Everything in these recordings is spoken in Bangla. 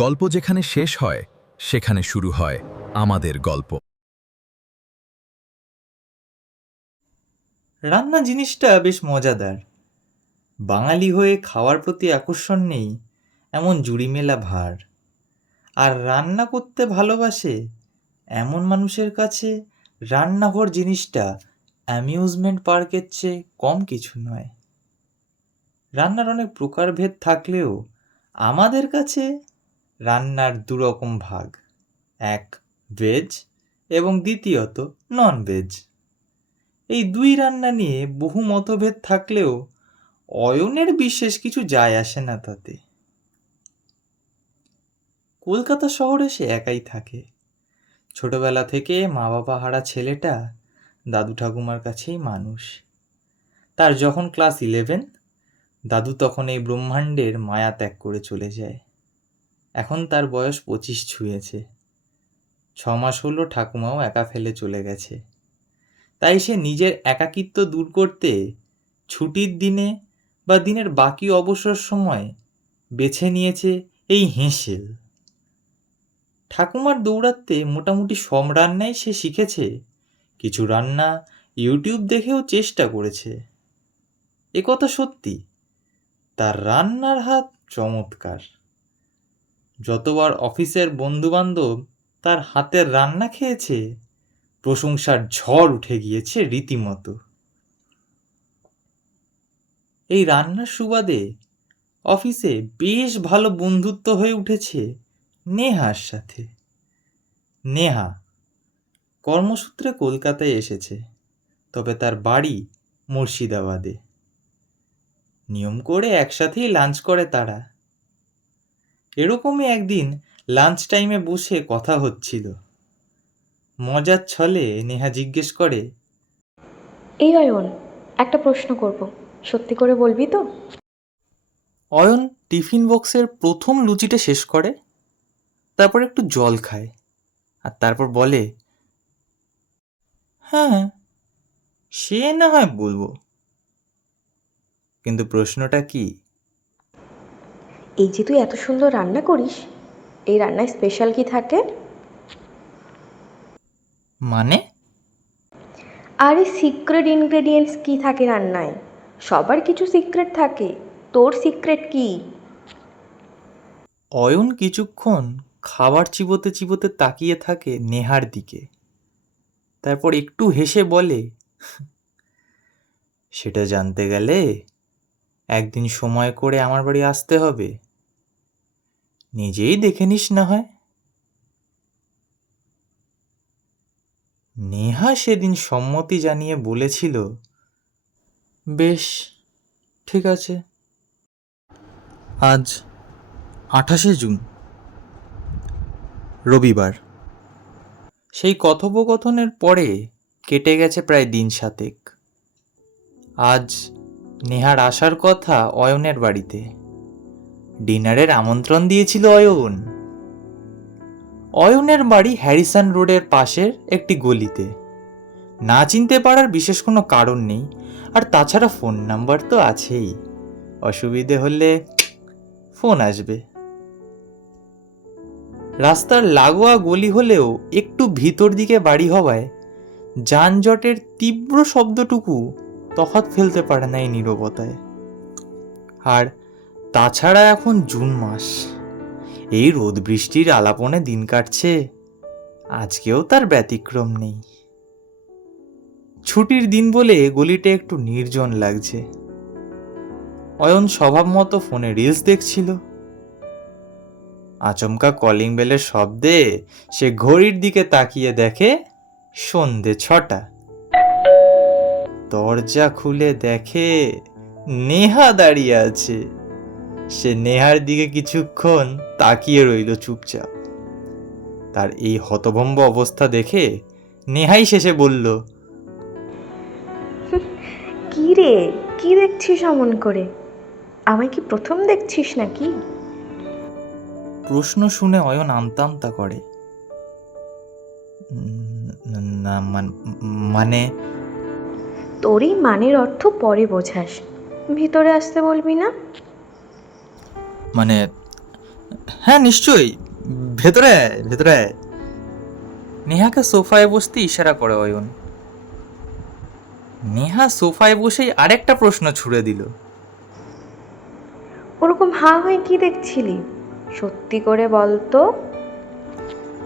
গল্প যেখানে শেষ হয় সেখানে শুরু হয় আমাদের গল্প। রান্না জিনিসটা বেশ মজাদার। বাঙালি হয়ে খাওয়ার প্রতি আকর্ষণ নেই এমন জুড়ি মেলা ভার। আর রান্না করতে ভালোবাসে এমন মানুষের কাছে রান্নাঘর জিনিসটা অ্যামিউজমেন্ট পার্কের চেয়ে কম কিছু নয়। রান্নার অনেক প্রকারভেদ থাকলেও আমাদের কাছে রান্নার দুরকম ভাগ, এক ভেজ এবং দ্বিতীয়ত নন ভেজ। এই দুই রান্না নিয়ে বহু মতভেদ থাকলেও অয়নের বিশেষ কিছু যায় আসে না তাতে। কলকাতা শহরে সে একাই থাকে। ছোটবেলা থেকে মা বাবা হারা ছেলেটা দাদু ঠাকুমার কাছেই মানুষ। তার যখন ক্লাস 11, দাদু তখন এই ব্রহ্মাণ্ডের মায়া ত্যাগ করে চলে যায়। এখন তার বয়স 25 ছুঁয়েছে। 6 মাস হলো ঠাকুমাও একা ফেলে চলে গেছে। তাই সে নিজের একাকিত্ব দূর করতে ছুটির দিনে বা দিনের বাকি অবসর সময় বেছে নিয়েছে এই হেঁসেল। ঠাকুমার দৌড়াতে মোটামুটি সব রান্নাই সে শিখেছে, কিছু রান্না ইউটিউব দেখেও চেষ্টা করেছে। একথা সত্যি, তার রান্নার হাত চমৎকার। যতবার অফিসের বন্ধুবান্ধব তার হাতের রান্না খেয়েছে, প্রশংসার ঝড় উঠে গিয়েছে রীতিমতো। এই রান্নার সুবাদে অফিসে বেশ ভালো বন্ধুত্ব হয়ে উঠেছে নেহার সাথে। নেহা কর্মসূত্রে কলকাতায় এসেছে, তবে তার বাড়ি মুর্শিদাবাদে। নিয়ম করে একসাথেই লাঞ্চ করে তারা। এরকমই একদিন লাঞ্চ টাইমে বসে কথা হচ্ছিল। মজার ছলে নেহা জিজ্ঞেস করে, এই অয়ন, একটা প্রশ্ন করব, সত্যি করে বলবি তো? অয়ন টিফিন বক্সের প্রথম লুচিটা শেষ করে, তারপর একটু জল খায়, আর তারপর বলে, হ্যাঁ সে না হয় বলবো, কিন্তু প্রশ্নটা কি? এই যে তুই এত সুন্দর রান্না করিস, এই রান্নায় স্পেশাল কি থাকে? মানে? আরে সিক্রেট ইনগ্রেডিয়েন্টস কি থাকে রান্নায়? সবার কিছু সিক্রেট থাকে, তোর সিক্রেট কি? অয়ন কিছুক্ষণ খাবার চিবোতে চিবোতে তাকিয়ে থাকে নেহার দিকে, তারপর একটু হেসে বলে, সেটা জানতে গেলে একদিন সময় করে আমার বাড়ি আসতে হবে, নিজেই দেখে নিস না হয়। নেহা সেদিন সম্মতি জানিয়ে বলেছিল, বেশ ঠিক আছে। আজ 28শে জুন, রবিবার। সেই কথোপকথনের পরে কেটে গেছে প্রায় দিন 7। আজ নেহার আসার কথা অয়নের বাড়িতে। ডিনারের আমন্ত্রণ দিয়েছিল অয়ন। অয়নের বাড়ি হ্যারিসন রোডের পাশের একটি গলিতে। না চিনতে পারার বিশেষ কোনো কারণ নেই, আর তাছাড়া ফোন নাম্বার তো আছেই, অসুবিধে হলে ফোন আসবে। রাস্তার লাগোয়া গলি হলেও একটু ভিতর দিকে বাড়ি হওয়ায় যানজটের তীব্র শব্দটুকু তফাৎ ফেলতে পারে না এই নীরবতায়। আর তাছাড়া এখন জুন মাস, এই রোদ বৃষ্টির আলাপনে দিন কাটছে, আজকেও তার ব্যতিক্রম নেই। ছুটির দিন বলে গলিটা একটু নির্জন লাগছে। অয়ন স্বভাব মতো ফোনে রিলস দেখছিল। আচমকা কলিং বেলের শব্দে সে ঘড়ির দিকে তাকিয়ে দেখে সন্ধে 6টা। দরজা খুলে দেখে নেহা দাঁড়িয়ে আছে। সে নেহার দিকে কিছুক্ষণ তাকিয়ে রইল চুপচাপ। তার এই হতভম্ব অবস্থা দেখে নেহাই শেষে বলল, কি রে, কি দেখছিস অমন করে? আমায় কি প্রথম দেখছিস নাকি? প্রশ্ন শুনে অয়ন আমতা আমতা করে, না মানে। তোর এই মানের অর্থ পরে বোঝাস, ভিতরে আসতে বলবি না? মানে হ্যাঁ নিশ্চয়ই, ভেতরে আয়, ভেতরে আয়। নেহাকে সোফায় বসতে ইশারা করে অয়ন। নেহা সোফায় বসেই আরেকটা প্রশ্ন ছুড়ে দিল। ওরকম হাঁ হয়ে কি দেখছিলি? সত্যি করে বল তো।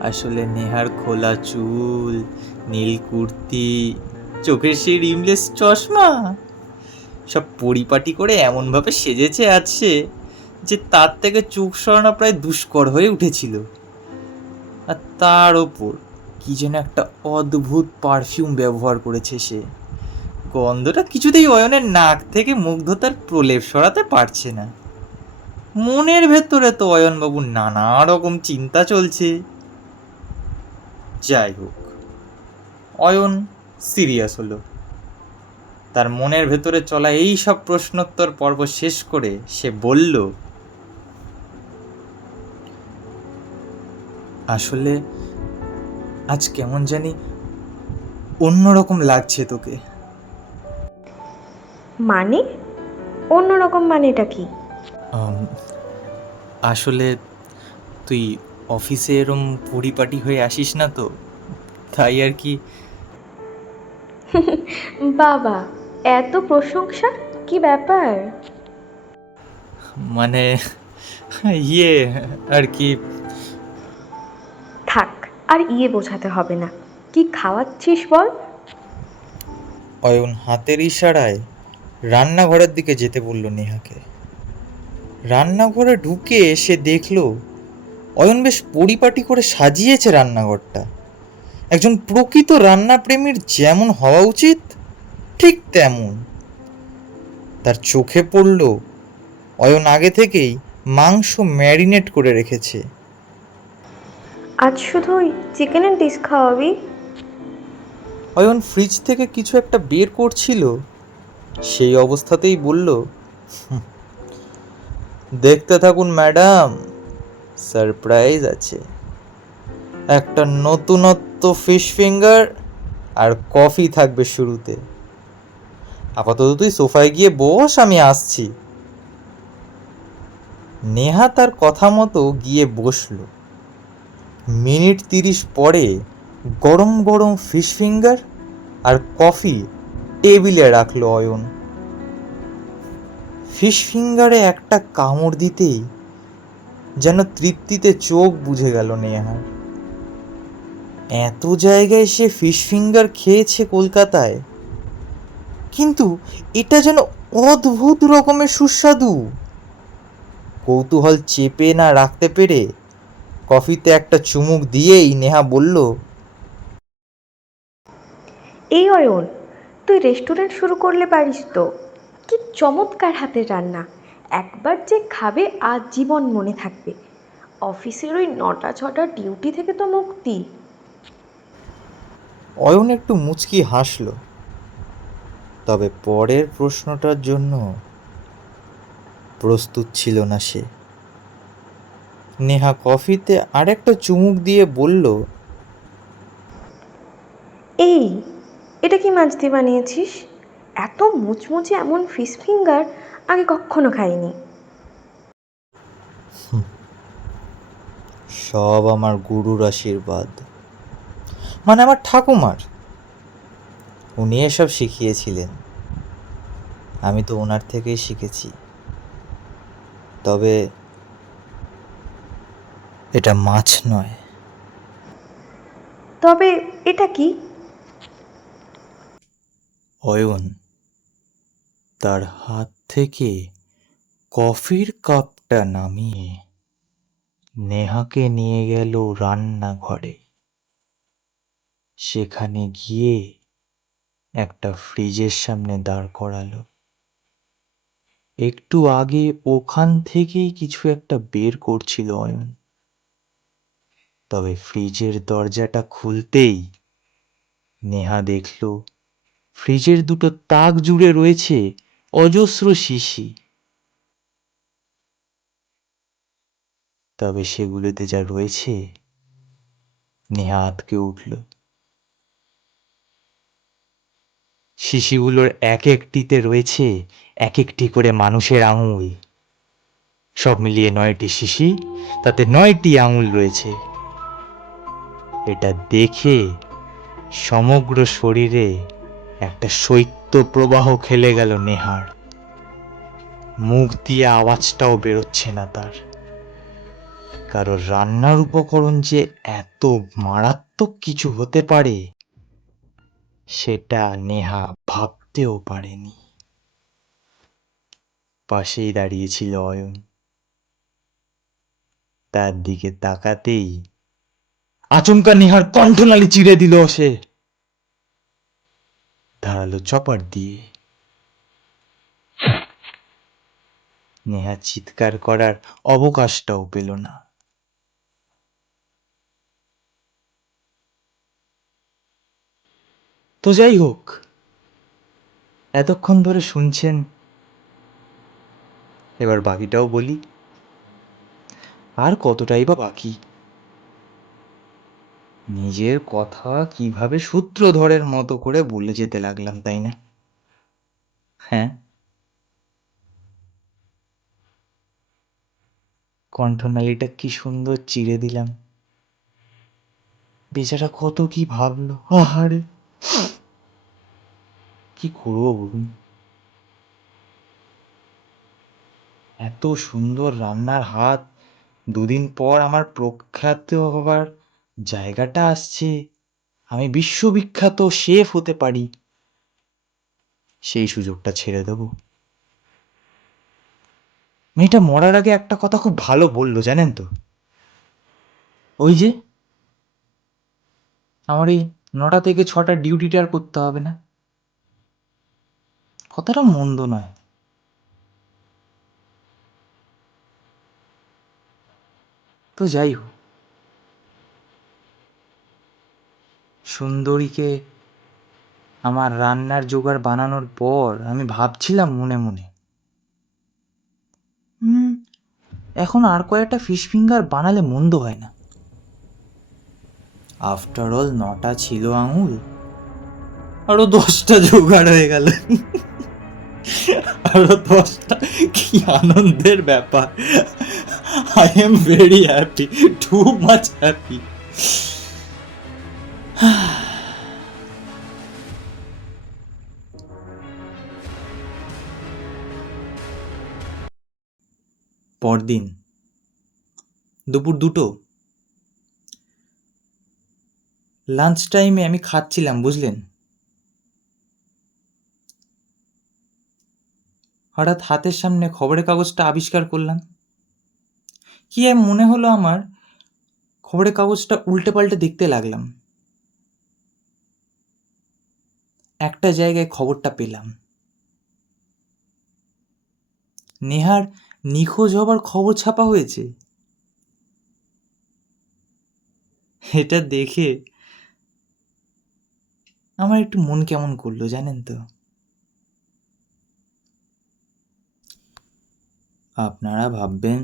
আসলে নেহার খোলা চুল, নীল কুর্তি, চোখের সেই রিমলেস চশমা সব পরিপাটি করে এমনভাবে সেজেছে আছে যে তার থেকে চোখ সরানো প্রায় দুষ্কর হয়ে উঠেছিল। আর তার ওপর কি যেন একটা অদ্ভুত পারফিউম ব্যবহার করেছে সে। গন্ধটা কিছুতেই অয়নের নাক থেকে মুগ্ধতার প্রলেপ সরাতে পারছে না। মনের ভেতরে তো অয়নবাবুর নানা রকম চিন্তা চলছে। যাই হোক, অয়ন সিরিয়াস হলো। তার মনের ভেতরে চলা এই সব প্রশ্নোত্তর পর্ব শেষ করে সে বলল, আসলে আজ কেমন জানি অন্যরকম লাগছে তোকে। মানে? অন্যরকম মানেটা কি? আম, আসলে তুই অফিসে এরম পরিপাটি হয়ে আসিস না তো, তাই আর কি। বাবা, এত প্রশংসা! কি ব্যাপার? মানে ইয়ে আর কি। থাক, আর ইয়ে বোঝাতে হবে না। কি খাওয়াচ্ছিস বল? অয়ন হাতের ইশারায় রান্নাঘরের দিকে যেতে বলল নেহাকে। রান্নাঘরে ঢুকে সে দেখল অয়ন বেশ পরিপাটি করে সাজিয়েছে রান্নাঘরটা। একজন প্রকৃত রান্নাপ্রেমীর যেমন হওয়া উচিত ঠিক তেমন। তার চোখে পড়ল অয়ন আগে থেকেই মাংস ম্যারিনেট করে রেখেছে। আজ শুধু ওই চিকেনের ডিশ খাওয়াবি? অয়ন ফ্রিজ থেকে কিছু একটা বের করছিল, সেই অবস্থাতেই বলল, "হুম, দেখতে থাকুন ম্যাডাম, সারপ্রাইজ আছে। একটা নতুনত্ব ফিশ ফিঙ্গার আর কফি থাকবে শুরুতে। আপাতত তুই সোফায় গিয়ে বস, আমি আসছি।" নেহা তার কথা মতো গিয়ে বসল। মিনিট 30 পরে গরম গরম ফিশ ফিঙ্গার আর কফি টেবিলে রাখলো অয়ন। ফিশ ফিঙ্গারে একটা কামড় দিতেই যেন তৃপ্তিতে চোখ বুজে গেল নেহার। এত জায়গায় সে ফিশ ফিঙ্গার খেয়েছে কলকাতায়, কিন্তু এটা যেন অদ্ভুত রকমের সুস্বাদু। কৌতূহল চেপে না রাখতে পেরে কফিতে একটা চুমুক দিয়েই নেহা বলল, এই অয়ন, তুই রেস্টুরেন্ট শুরু করলে পারিস তো। কি চমৎকার হাতের রান্না! একবার যে খাবে আজীবন মনে থাকবে। অফিসের ওই 9টা-6টা ডিউটি থেকে তো মুক্তি। অয়ন একটু মুচকি হাসল। তবে পরের প্রশ্নটার জন্য প্রস্তুত ছিল না সে। নেহা কফিতে আরেকটা চুমুক দিয়ে বলল, এই, এটা কি মাছ দিয়ে বানিয়েছিস? এত মুচমুচে এমন ফিশ ফিঙ্গার আগে কক্ষনো খাইনি। সব আমার গুরুর আশীর্বাদ, মানে আমার ঠাকুমার। উনি এসব শিখিয়েছিলেন, আমি তো ওনার থেকেই শিখেছি। তবে এটা মাছ নয়। তবে এটা কি? অয়ন তার হাত থেকে কফির কাপটা নামিয়ে নেহাকে নিয়ে গেল রান্নাঘরে। সেখানে গিয়ে একটা ফ্রিজের সামনে দাঁড় করালো। একটু আগে ওখান থেকেই কিছু একটা বের করছিল অয়ন। তবে ফ্রিজের দরজাটা খুলতেই নেহা দেখল ফ্রিজের দুটো তাক জুড়ে রয়েছে অজস্র শিশি। তবে সেগুলোতে যা রয়েছে, নেহা আঁতকে উঠল। শিশিগুলোর এক একটিতে রয়েছে এক একটি করে মানুষের আঙুল। সব মিলিয়ে 9টি শিশি, তাতে 9টি আঙুল রয়েছে। এটা দেখে সমগ্র শরীরে একটা শৈত্য প্রবাহ খেলে গেল নেহার। মুখ দিয়ে আওয়াজটাও বেরোচ্ছে না তার। কারণ রান্নার উপকরণ যে এত মারাত্মক কিছু হতে পারে সেটা নেহা ভাবতেও পারেনি। পাশেই দাঁড়িয়েছিল অয়ন। তার দিকে তাকাতেই আচমকা নেহার কণ্ঠনালী চিড়ে দিল সে ধারালো চপার দিয়ে। নেহা চিৎকার করার অবকাশটাও পেল না। তো যাই হোক, এতক্ষণ ধরে শুনছেন, এবার বাকিটাও বলি। আর কতটাই বা বাকি। নিজের কথা কিভাবে সূত্রধরের মতো করে বলে যেতে লাগলাম, তাই না? হ্যাঁ, কণ্ঠনালীটা কি সুন্দর চিড়ে দিলাম। বেচারা কত কি ভাবলো। আহারে, কি করবো বলুন। এত সুন্দর রান্নার হাত, দুদিন পর আমার প্রখ্যাত হবার জায়গাটা আসছে, আমি বিশ্ববিখ্যাত শেফ হতে পারি, সেই সুযোগটা ছেড়ে দেবো? মেয়েটা মরার আগে একটা কথা খুব ভালো বললো, জানেন তো? ওই যে আমার এই 9টা থেকে 6টা ডিউটিটা আর করতে হবে না। কথাটা মন্দ নয়। তো যাই হোক, সুন্দরীকে আমার রান্নার জোগাড় বানানোর পর আমি ভাবছিলাম মনে মনে, এখন আর কয়েকটা ফিশ ফিঙ্গার বানালে মন্দ হয় না। আফটার অল 9টা ছিল আঙুল, আরো 10টা জোগাড় হয়ে গেল। আরো 10টা, কি আনন্দের ব্যাপার। I am very happy, too much happy. পরদিন দুপুর 2টো, লাঞ্চ টাইমে আমি খাচ্ছিলাম, বুঝলেন। হঠাৎ হাতের সামনে খবরের কাগজটা আবিষ্কার করলাম। কি মনে হলো আমার, খবরের কাগজটা উল্টে পাল্টে দেখতে লাগলাম। একটা জায়গায় খবরটা পেলাম, নেহার নিখোঁজ হবার খবর ছাপা হয়েছে। এটা দেখে আমার একটু মন কেমন করলো, জানেন তো। আপনারা ভাববেন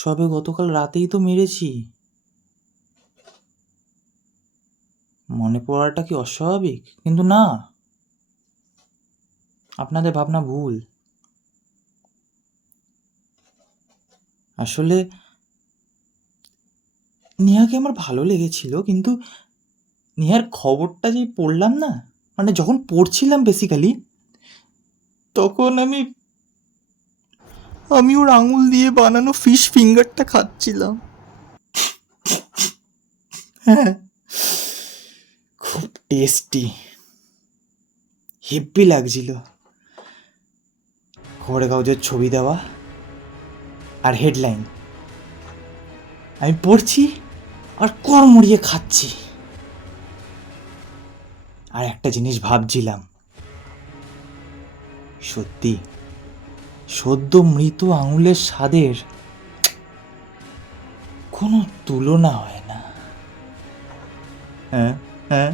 সবে গতকাল রাতেই তো মেরেছি, মনে পড়াটা কি অস্বাভাবিক? কিন্তু না, আপনাদের ভাবনা ভুল। আসলে নেহাকে আমার ভালো লেগেছিল, কিন্তু নেহার খবরটা যেই পড়লাম না, মানে যখন পড়ছিলাম বেসিক্যালি, তখন আমি ওর আঙুল দিয়ে বানানো ফিশ ফিঙ্গারটা খাচ্ছিলাম। হ্যাঁ, খুব টেস্টি, হেব্বি লাগছিল। খবরের কাগজের ছবি দেওয়া আর হেডলাইন, আমি পড়ছি আর কড়মড়িয়ে খাচ্ছি। আর একটা জিনিস ভাবছিলাম, সত্যি সদ্য মৃত আঙুলের স্বাদের কোনো তুলনা হয় না। হ্যাঁ হ্যাঁ।